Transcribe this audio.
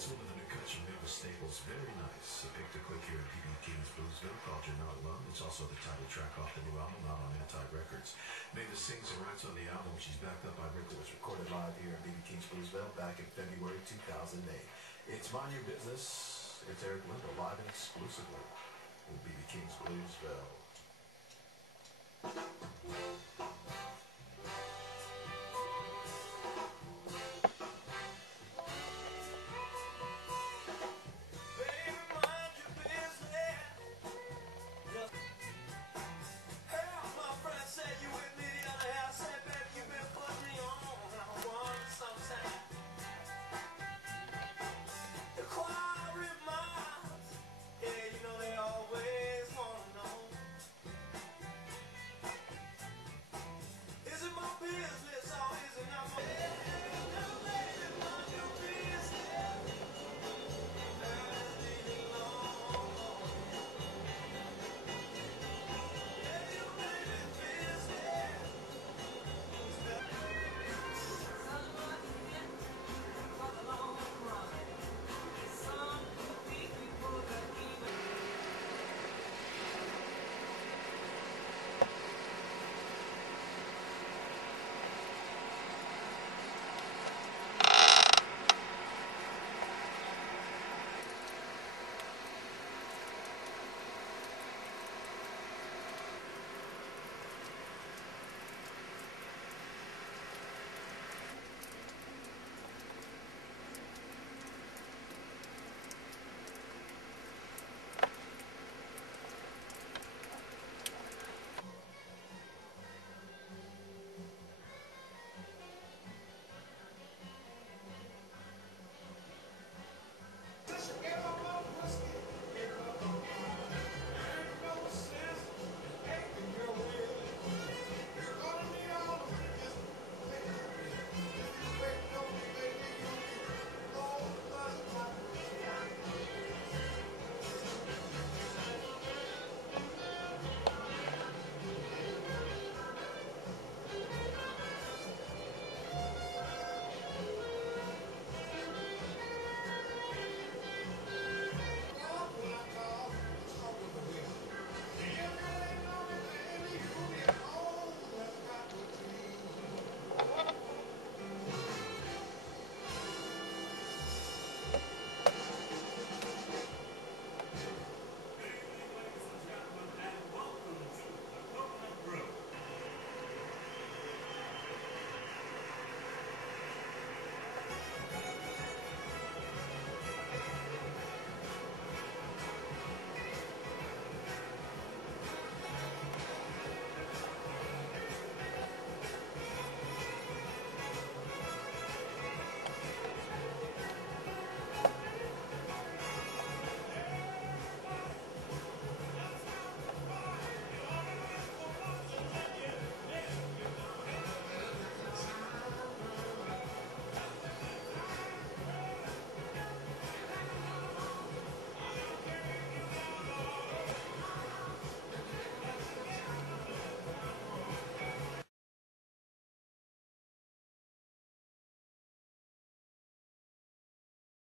That's one of the new cuts from Mavis Staples. Very nice. A pick to click here at B.B. King's Bluesville called You're Not Alone. It's also the title track off the new album, out on Anti-Records. Mavis sings and writes on the album. She's backed up by Rick. It was recorded live here at B.B. King's Bluesville back in February 2008. It's Mind Your Business. It's Eric Lindo, live and exclusively with B.B. King's Bluesville.